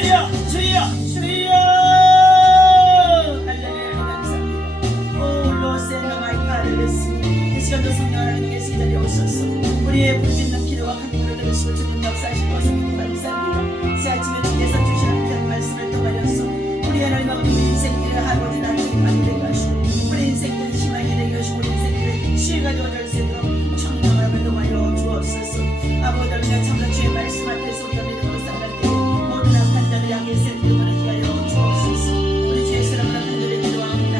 주여 할렐루야 감사합니다. 오 로세나 마이 파레레스 이 시간도 성령 하나님께서 이 자리에 오셔서 우리의 부르짖는 기도와 간구를 들으시고 주님 역사하신 것을 믿고 감사합니다. 새 아침에 주께서 주시는 귀한 말씀을 통하여서 우리 하나님 아버지 우리 인생길을 아버지 나중에 되게 하시고 우리 인생길을 희망이 되게 하시고 우리 인생길을 시회가 되어줄 수 있도록 청명함을 도와여 주옵소서. 아버지 하나님 참나 주의 말씀 앞에서 우리가 믿음으로 살아갈 때 모든 악한 자를 향해 세움을 위하여 주옵소서. 우리 주 예수 이름으로 간절히 기도합니다.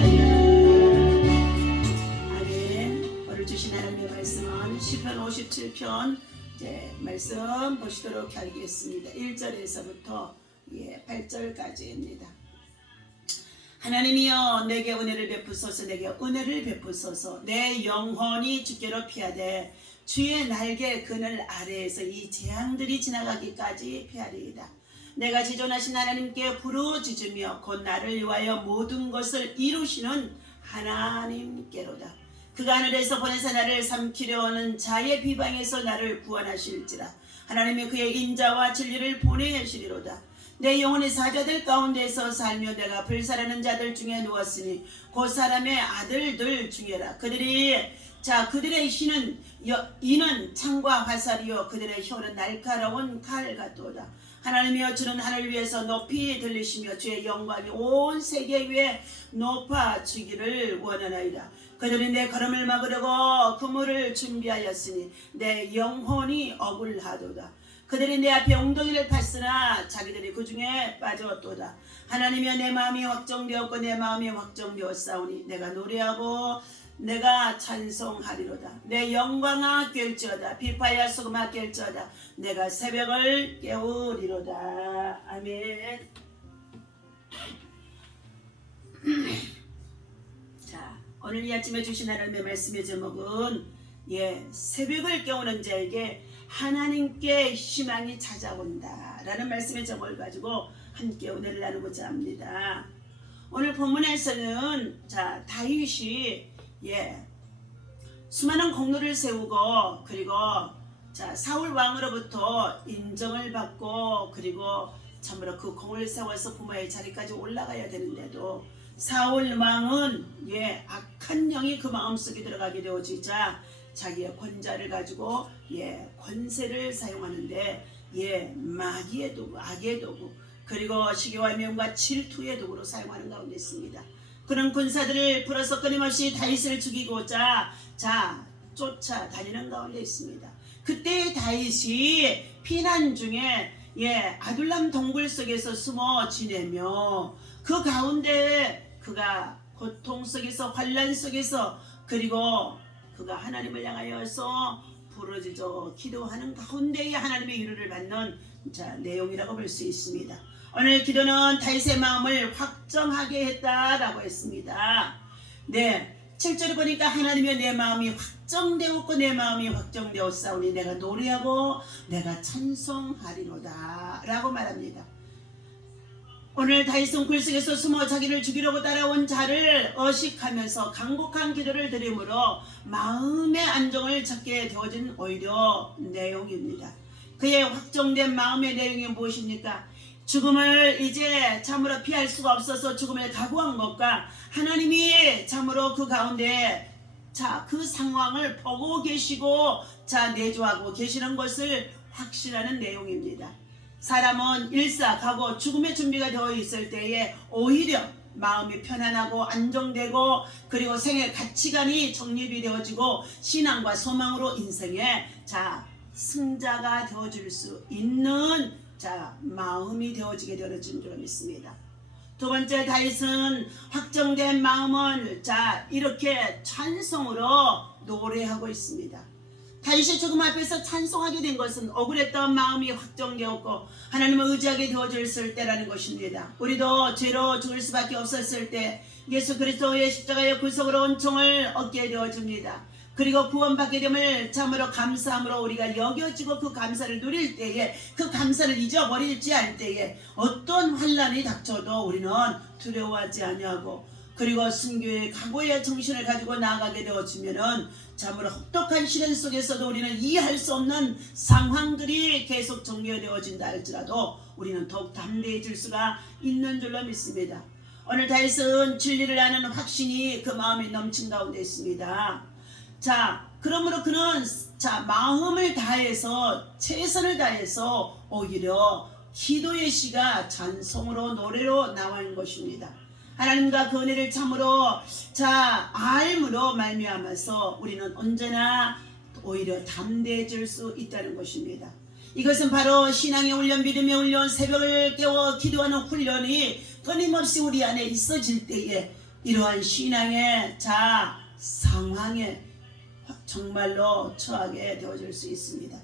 아멘. 오늘 주신 하나님의 말씀은 시편 57편 말씀 보시도록 하겠습니다. 1절에서부터 8절까지입니다. 하나님이여 내게 은혜를 베푸소서. 내게 은혜를 베푸소서. 내 영혼이 주께로 피하되 주의 날개 그늘 아래에서 이 재앙들이 지나가기까지 피하리이다. 내가 지존하신 하나님께 부르짖으며 곧 나를 위하여 모든 것을 이루시는 하나님께로다. 그가 하늘에서 보내사 나를 삼키려 하는 자의 비방에서 나를 구원하실지라. 하나님이 그의 인자와 진리를 보내시리로다. 내 영혼의 사자들 가운데서 살며 내가 불살하는 자들 중에 누웠으니 곧 사람의 아들들 중에라. 그들의 이는 창과 화살이요 그들의 혀는 날카로운 칼 같도다. 하나님이여 주는 하늘 위에서 높이 들리시며 주의 영광이 온 세계 위에 높아지기를 원하나이다. 그들이 내 걸음을 막으려고 그물을 준비하였으니 내 영혼이 억울하도다. 그들이 내 앞에 엉덩이를 팠으나 자기들이 그 중에 빠졌도다. 하나님이여 내 마음이 확정되었고 내 마음이 확정되었사오니 내가 노래하고 내가 찬송하리로다. 내 영광아 깰지어다. 비파야 소금아 깰지어다. 내가 새벽을 깨우리로다. 아멘. 자, 오늘 이 아침에 주신 하나님의 말씀의 제목은 새벽을 깨우는 자에게 하나님께 희망이 찾아온다 라는 말씀의 제목을 가지고 함께 은혜를 나누고자 합니다. 오늘 본문에서는 다윗이 수많은 공로를 세우고 그리고 사울 왕으로부터 인정을 받고 그리고 참으로 그 공을 세워서 부모의 자리까지 올라가야 되는데도 사울 왕은 악한 영이 그 마음속에 들어가게 되어지자 자기의 권자를 가지고 권세를 사용하는데 마귀의 도구, 악의 도구 그리고 시기와 명과 질투의 도구로 사용하는 가운데 있습니다. 그런 군사들을 풀어서 끊임없이 다윗을 죽이고자 쫓아다니는 가운데 있습니다. 그때 다윗이 피난 중에 아둘람 동굴 속에서 숨어 지내며 그 가운데 그가 고통 속에서 환난 속에서 그리고 그가 하나님을 향하여서 부르짖어 기도하는 가운데에 하나님의 위로를 받는 내용이라고 볼 수 있습니다. 오늘 기도는 다윗의 마음을 확정하게 했다라고 했습니다. 7절에 보니까 하나님의 내 마음이 확정되었고 내 마음이 확정되었사오니 내가 노래하고 내가 찬송하리로다 라고 말합니다. 오늘 다윗은 굴 속에서 숨어 자기를 죽이려고 따라온 자를 의식하면서 간곡한 기도를 드림으로 마음의 안정을 찾게 되어진 오히려 내용입니다. 그의 확정된 마음의 내용이 무엇입니까? 죽음을 이제 참으로 피할 수가 없어서 죽음을 각오한 것과 하나님이 참으로 그 가운데 그 상황을 보고 계시고 내주하고 계시는 것을 확신하는 내용입니다. 사람은 일사각오 죽음의 준비가 되어 있을 때에 오히려 마음이 편안하고 안정되고 그리고 생의 가치관이 정립이 되어지고 신앙과 소망으로 인생의 승자가 되어줄 수 있는 마음이 되어지게 되어진 줄 믿습니다. 두 번째 다윗은 확정된 마음을 이렇게 찬송으로 노래하고 있습니다. 다윗이 죽음 앞에서 찬송하게 된 것은 억울했던 마음이 확정되었고 하나님을 의지하게 되어졌을 때라는 것입니다. 우리도 죄로 죽을 수밖에 없었을 때 예수 그리스도의 십자가의 구속으로 은총을 얻게 되어집니다. 그리고 구원받게 됨을 참으로 감사함으로 우리가 여겨지고 그 감사를 누릴 때에 그 감사를 잊어버리지 않을 때에 어떤 환난이 닥쳐도 우리는 두려워하지 아니하고 그리고 순교의 각오의 정신을 가지고 나아가게 되어지면은 참으로 혹독한 시련 속에서도 우리는 이해할 수 없는 상황들이 계속 전개되어진다 할지라도 우리는 더욱 담대해질 수가 있는 줄로 믿습니다. 오늘 다윗은 진리를 아는 확신이 그 마음에 넘친 가운데 있습니다. 자, 그러므로 그는 마음을 다해서 최선을 다해서 오히려 기도의 시가 찬송으로 노래로 나오는 것입니다. 하나님과 그 은혜를 참으로 알므로 말미암아서 우리는 언제나 오히려 담대해질 수 있다는 것입니다. 이것은 바로 신앙의 훈련, 믿음의 훈련, 새벽을 깨워 기도하는 훈련이 끊임없이 우리 안에 있어질 때에 이러한 신앙의 상황에 정말로 처하게 되어질 수 있습니다.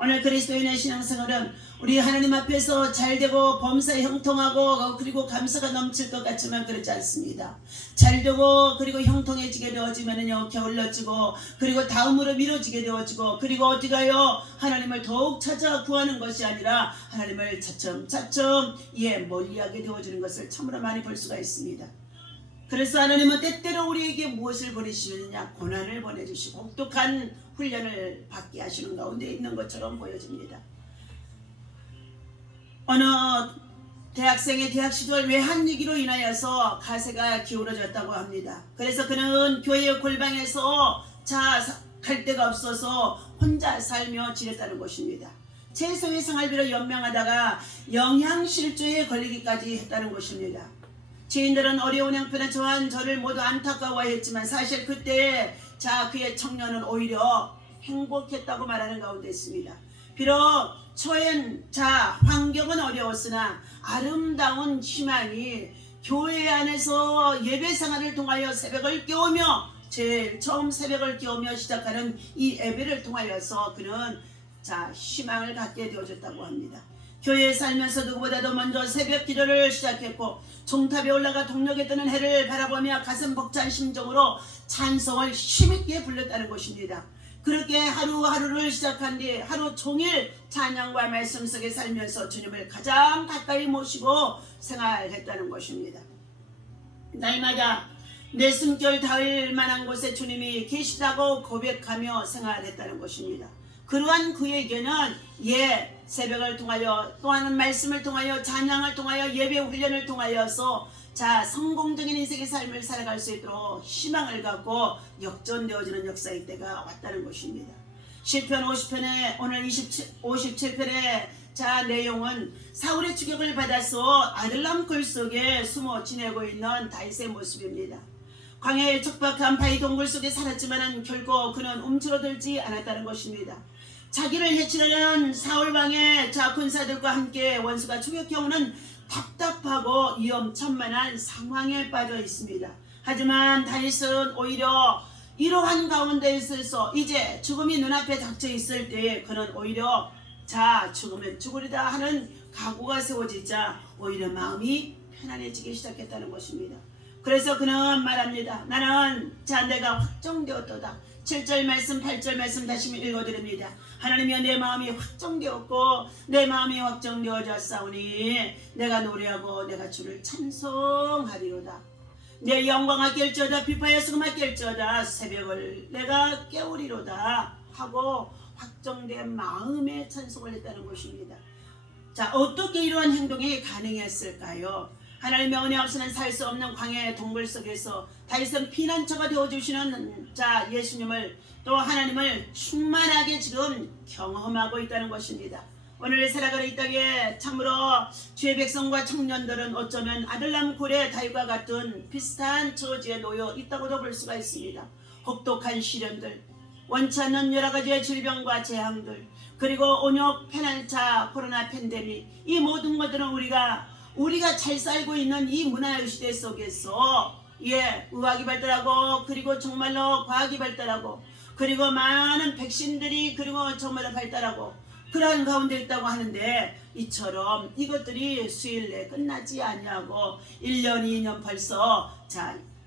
오늘 그리스도인의 신앙생활은 우리 하나님 앞에서 잘되고 범사에 형통하고 그리고 감사가 넘칠 것 같지만 그렇지 않습니다. 잘되고 그리고 형통해지게 되어지면은요 게을러지고 그리고 다음으로 미뤄지게 되어지고 그리고 어디가요 하나님을 더욱 찾아 구하는 것이 아니라 하나님을 차츰차츰 멀리하게 되어지는 것을 참으로 많이 볼 수가 있습니다. 그래서 하나님은 때때로 우리에게 무엇을 보내시느냐, 고난을 보내주시고 혹독한 훈련을 받게 하시는 가운데 있는 것처럼 보여집니다. 어느 대학생의 대학 시절 외환위기로 인하여서 가세가 기울어졌다고 합니다. 그래서 그는 교회의 골방에서 갈 데가 없어서 혼자 살며 지냈다는 것입니다. 최소의 생활비로 연명하다가 영양실조에 걸리기까지 했다는 것입니다. 지인들은 어려운 형편에 처한 저를 모두 안타까워했지만 사실 그때 그의 청년은 오히려 행복했다고 말하는 가운데 있습니다. 비록 처한 환경은 어려웠으나 아름다운 희망이 교회 안에서 예배 생활을 통하여 새벽을 깨우며 제일 처음 새벽을 깨우며 시작하는 이 예배를 통하여서 그는 희망을 갖게 되어졌다고 합니다. 교회에 살면서 누구보다도 먼저 새벽 기도를 시작했고 종탑에 올라가 동력에 뜨는 해를 바라보며 가슴 벅찬 심정으로 찬송을 힘있게 불렀다는 것입니다. 그렇게 하루하루를 시작한 뒤 하루 종일 찬양과 말씀 속에 살면서 주님을 가장 가까이 모시고 생활했다는 것입니다. 날마다 내 숨결 닿을 만한 곳에 주님이 계시다고 고백하며 생활했다는 것입니다. 그러한 그에게는 새벽을 통하여 또한 말씀을 통하여 찬양을 통하여 예배 훈련을 통하여서 성공적인 인생의 삶을 살아갈 수 있도록 희망을 갖고 역전되어지는 역사의 때가 왔다는 것입니다. 시편 50편의 오늘 57편의 내용은 사울의 추격을 받아서 아들람 굴 속에 숨어 지내고 있는 다윗의 모습입니다. 광야의 척박한 바위 동굴 속에 살았지만 결코 그는 움츠러들지 않았다는 것입니다. 자기를 해치려는 사울왕의 군사들과 함께 원수가 추격해오는 답답하고 위험천만한 상황에 빠져 있습니다. 하지만 다윗은 오히려 이러한 가운데 있어서 이제 죽음이 눈앞에 닥쳐 있을 때에 그는 오히려 죽으면 죽으리다 하는 각오가 세워지자 오히려 마음이 편안해지기 시작했다는 것입니다. 그래서 그는 말합니다. 나는 내가 확정되었도다. 7절 말씀 8절 말씀 다시 읽어드립니다. 하나님이여 내 마음이 확정되었고 내 마음이 확정되어졌사오니 내가 노래하고 내가 주를 찬송하리로다. 내 영광아 깰지어다 비파의 수금아 깰지어다 새벽을 내가 깨우리로다 하고 확정된 마음의 찬송을 했다는 것입니다. 어떻게 이러한 행동이 가능했을까요? 하나님의 은혜 없이는 살 수 없는 광야의 동굴 속에서 다윗은 피난처가 되어주시는 예수님을 또 하나님을 충만하게 지금 경험하고 있다는 것입니다. 오늘 살아가는 이 땅에 참으로 주의 백성과 청년들은 어쩌면 아들람 굴의 다윗과 같은 비슷한 처지에 놓여 있다고도 볼 수가 있습니다. 혹독한 시련들, 원치 않는 여러 가지의 질병과 재앙들, 그리고 온역 페난차 코로나 팬데믹, 이 모든 것들은 우리가 잘 살고 있는 이 문화의 시대 속에서 의학이 발달하고 그리고 정말로 과학이 발달하고 그리고 많은 백신들이 그리고 정말로 발달하고 그러한 가운데 있다고 하는데 이처럼 이것들이 수일 내에 끝나지 아니하고 1년 2년 벌써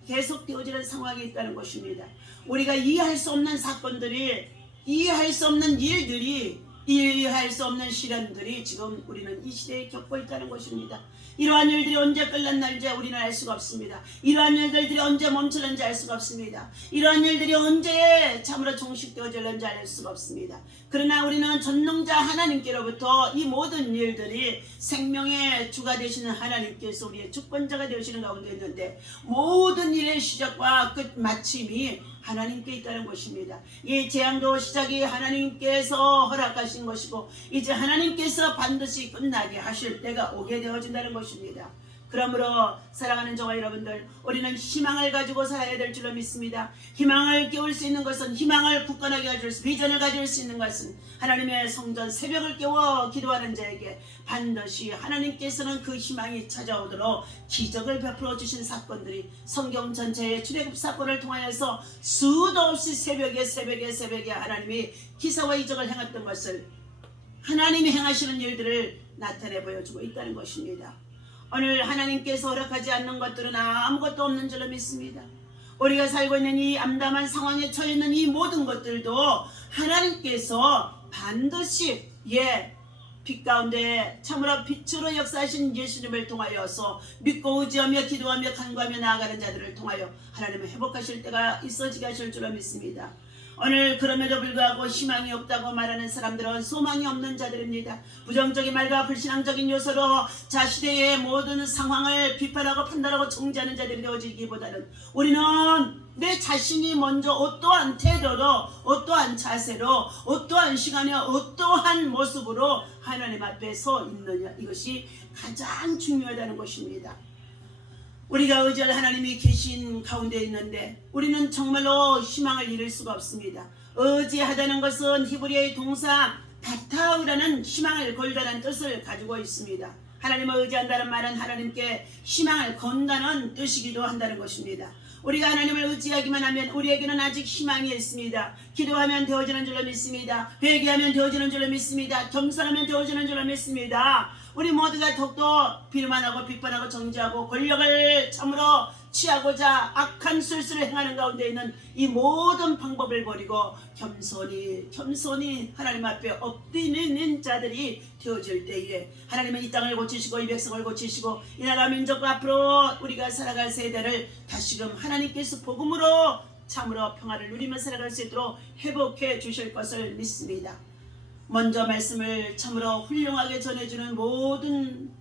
계속 되어지는 상황이 있다는 것입니다. 우리가 이해할 수 없는 사건들이 이해할 수 없는 일들이 이해할 수 없는 시련들이 지금 우리는 이 시대에 겪고 있다는 것입니다. 이러한 일들이 언제 끝났는지 우리는 알 수가 없습니다. 이러한 일들이 언제 멈출는지 알 수가 없습니다. 이러한 일들이 언제 참으로 종식되어질는지 알 수가 없습니다. 그러나 우리는 전능자 하나님께로부터 이 모든 일들이 생명의 주가 되시는 하나님께서 우리의 주권자가 되시는 가운데 있는데 모든 일의 시작과 끝 마침이 하나님께 있다는 것입니다. 이 재앙도 시작이 하나님께서 허락하신 것이고 이제 하나님께서 반드시 끝나게 하실 때가 오게 되어진다는 것입니다. 그러므로 사랑하는 저와 여러분들, 우리는 희망을 가지고 살아야 될 줄로 믿습니다. 희망을 깨울 수 있는 것은, 희망을 굳건하게 가질 수, 비전을 가질 수 있는 것은 하나님의 성전 새벽을 깨워 기도하는 자에게 반드시 하나님께서는 그 희망이 찾아오도록 기적을 베풀어 주신 사건들이 성경 전체의 출애굽 사건을 통하여서 수도 없이 새벽에 하나님이 기사와 이적을 행했던 것을, 하나님이 행하시는 일들을 나타내 보여주고 있다는 것입니다. 오늘 하나님께서 허락하지 않는 것들은 아무것도 없는 줄로 믿습니다. 우리가 살고 있는 이 암담한 상황에 처해 있는 이 모든 것들도 하나님께서 반드시 빛 가운데 참으로 빛으로 역사하신 예수님을 통하여서 믿고 의지하며 기도하며 간구하며 나아가는 자들을 통하여 하나님을 회복하실 때가 있어지게 하실 줄로 믿습니다. 오늘 그럼에도 불구하고 희망이 없다고 말하는 사람들은 소망이 없는 자들입니다. 부정적인 말과 불신앙적인 요소로 시대의 모든 상황을 비판하고 판단하고 정죄하는 자들이 되어지기보다는 우리는 내 자신이 먼저 어떠한 태도로, 어떠한 자세로, 어떠한 시간에, 어떠한 모습으로 하나님 앞에 서 있느냐, 이것이 가장 중요하다는 것입니다. 우리가 의지할 하나님이 계신 가운데 있는데 우리는 정말로 희망을 잃을 수가 없습니다. 의지하다는 것은 히브리어의 동사 바타우라는 희망을 걸다는 뜻을 가지고 있습니다. 하나님을 의지한다는 말은 하나님께 희망을 건다는 뜻이기도 한다는 것입니다. 우리가 하나님을 의지하기만 하면 우리에게는 아직 희망이 있습니다. 기도하면 되어지는 줄로 믿습니다. 회개하면 되어지는 줄로 믿습니다. 겸손하면 되어지는 줄로 믿습니다. 우리 모두가 더욱더 비난하고 비판하고 정죄하고 권력을 참으로 취하고자 악한 술수를 행하는 가운데 있는 이 모든 방법을 버리고 겸손히 하나님 앞에 엎드리는 자들이 되어질 때에 하나님은 이 땅을 고치시고 이 백성을 고치시고 이 나라 민족과 앞으로 우리가 살아갈 세대를 다시금 하나님께서 복음으로 참으로 평화를 누리며 살아갈 수 있도록 회복해 주실 것을 믿습니다. 먼저 말씀을 참으로 훌륭하게 전해주는 모든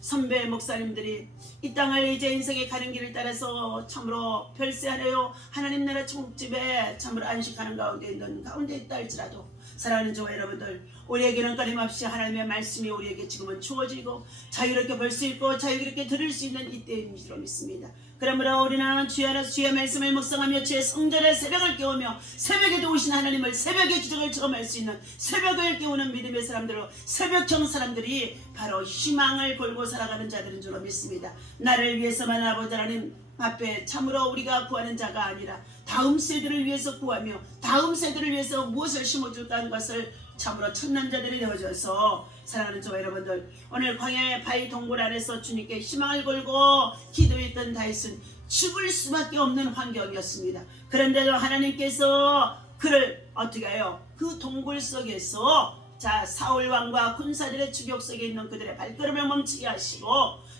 선배 목사님들이 이 땅을 이제 인생의 가는 길을 따라서 참으로 별세하려 하나님 나라 천국집에 참으로 안식하는 가운데 있다 할지라도 사랑하는 저와 여러분들, 우리에게는 끊임없이 하나님의 말씀이 우리에게 지금은 주어지고 자유롭게 볼 수 있고 자유롭게 들을 수 있는 이때인 줄로 믿습니다. 그러므로 우리는 주의 안에서 주의 말씀을 묵상하며 주의 성전의 새벽을 깨우며 새벽에도 오신 하나님을, 새벽의 기적을 체험할 수 있는 새벽을 깨우는 믿음의 사람들로, 새벽형 사람들이 바로 희망을 걸고 살아가는 자들인 줄로 믿습니다. 나를 위해서만 아버지 하나님 앞에 참으로 우리가 구하는 자가 아니라 다음 세대를 위해서 구하며 다음 세대를 위해서 무엇을 심어줄까 하는 것을 참으로 찾는 자들이 되어져서 사랑하는 저와 여러분들, 오늘 광야의 바위 동굴 안에서 주님께 희망을 걸고 기도했던 다윗은 죽을 수밖에 없는 환경이었습니다. 그런데도 하나님께서 그를 어떻게 해요? 그 동굴 속에서 사울 왕과 군사들의 추격 속에 있는 그들의 발걸음을 멈추게 하시고,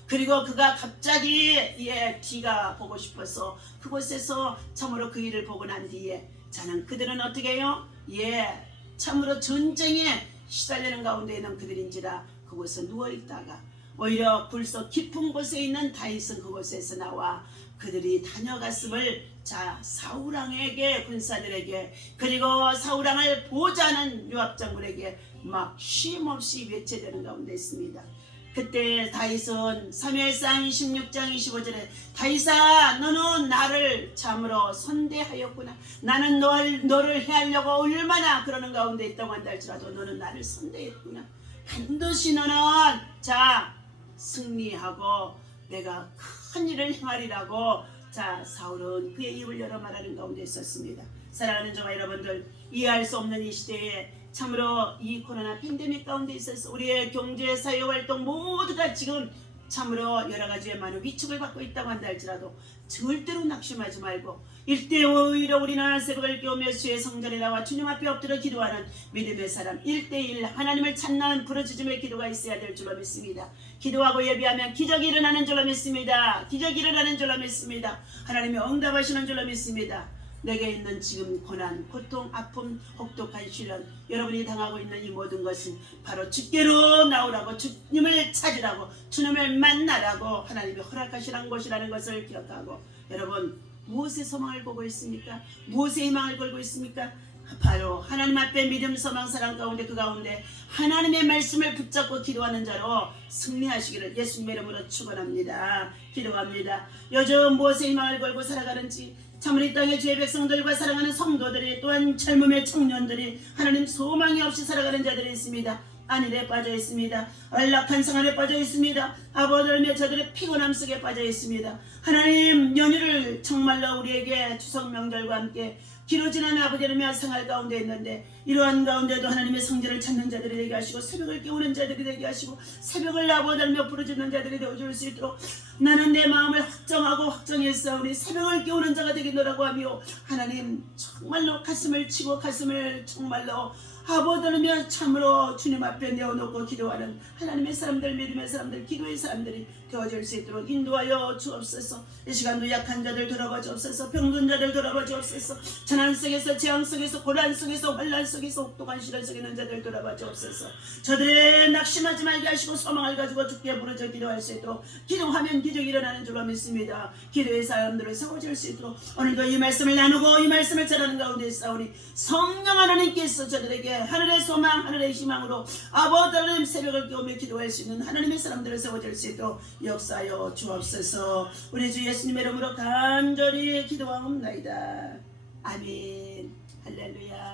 그리고 그가 갑자기 뒤가 보고 싶어서 그곳에서 참으로 그 일을 보고 난 뒤에 그들은 어떻게 해요? 참으로 전쟁에 시달리는 가운데 있는 그들인지라 그곳에 누워있다가 오히려 굴속 깊은 곳에 있는 다윗은 그곳에서 나와 그들이 다녀갔음을 사울왕에게, 군사들에게, 그리고 사울왕을 보좌하는 요압 장군에게 막 쉼없이 외쳐되는 가운데 있습니다. 그때 다윗은 사무엘상 26장 25절에 다윗아, 너는 나를 참으로 선대하였구나. 나는 너를 해하려고 얼마나 그러는 가운데 있다고 한다 할지라도 너는 나를 선대했구나. 반드시 너는 승리하고 내가 큰 일을 행하리라고 사울은 그의 입을 열어 말하는 가운데 있었습니다. 사랑하는 저와 여러분들, 이해할 수 없는 이 시대에 참으로 이 코로나 팬데믹 가운데 있어서 우리의 경제, 사회활동 모두가 지금 참으로 여러 가지의 많은 위축을 받고 있다고 한다 할지라도 절대로 낙심하지 말고 일대오히려 우리는 새벽을 깨우며 주의 성전에 나와 주님 앞에 엎드려 기도하는 믿음의 사람 1대1 하나님을 찾는 부르짖음의 기도가 있어야 될 줄로 믿습니다. 기도하고 예비하면 기적이 일어나는 줄로 믿습니다. 기적이 일어나는 줄로 믿습니다. 하나님이 응답하시는 줄로 믿습니다. 내게 있는 지금 고난, 고통, 아픔, 혹독한 시련 여러분이 당하고 있는 이 모든 것은 바로 주께로 나오라고 주님을 찾으라고 주님을 만나라고 하나님이 허락하시는 곳이라는 것을 기억하고 여러분 무엇의 소망을 보고 있습니까? 무엇의 희망을 걸고 있습니까? 바로 하나님 앞에 믿음, 소망, 사랑 가운데 그 가운데 하나님의 말씀을 붙잡고 기도하는 자로 승리하시기를 예수님의 이름으로 축원합니다. 기도합니다. 요즘 무엇의 희망을 걸고 살아가는지 참으로 이 땅의 주의 백성들과 사랑하는 성도들이 또한 젊음의 청년들이 하나님 소망이 없이 살아가는 자들이 있습니다. 안일에 빠져 있습니다. 안락한 생활에 빠져 있습니다. 아버지며 저들의 피곤함 속에 빠져 있습니다. 하나님 연휴를 정말로 우리에게 추석 명절과 함께 길어지는 아버지며 생활 가운데 있는데 이러한 가운데도 하나님의 성전을 찾는 자들이 되게 하시고 새벽을 깨우는 자들이 되게 하시고 새벽을 아버지며 부르짖는 자들이 되어줄 수 있도록 나는 내 마음을 확정하고 확정했사오니 새벽을 깨우는 자가 되겠노라고 하며 하나님 정말로 가슴을 치고 가슴을 정말로 아버지며 참으로 주님 앞에 내어놓고 기도하는 하나님의 사람들 믿음의 사람들 기도의 사람들이 되어줄 수 있도록 인도하여 주옵소서. 이 시간도 약한 자들 돌아봐 주옵소서. 병든 자들 돌아봐 주옵소서. 재난 속에서 재앙 속에서 고난 속에서 환난 속에서 혹독한 시련 속에 있는 자들 돌아봐 주옵소서. 저들의 낙심하지 말게 하시고 소망을 가지고 주께 부르짖어 기도할 수 있도록 기도하면 기적이 일어나는 줄로 믿습니다. 기도의 사람들을 세워줄 수 있도록 오늘도 이 말씀을 나누고 이 말씀을 전하는 가운데 있사오니 성령 하나님께서 저들에게 하늘의 소망 하늘의 희망으로 아버지 하나님 새벽을 깨우며 기도할 수 있는 하나님의 사람들을 세워줄 수 있도록 역사하여 주옵소서. 우리 주 예수님의 이름으로 간절히 기도하옵나이다. 아멘. 할렐루야.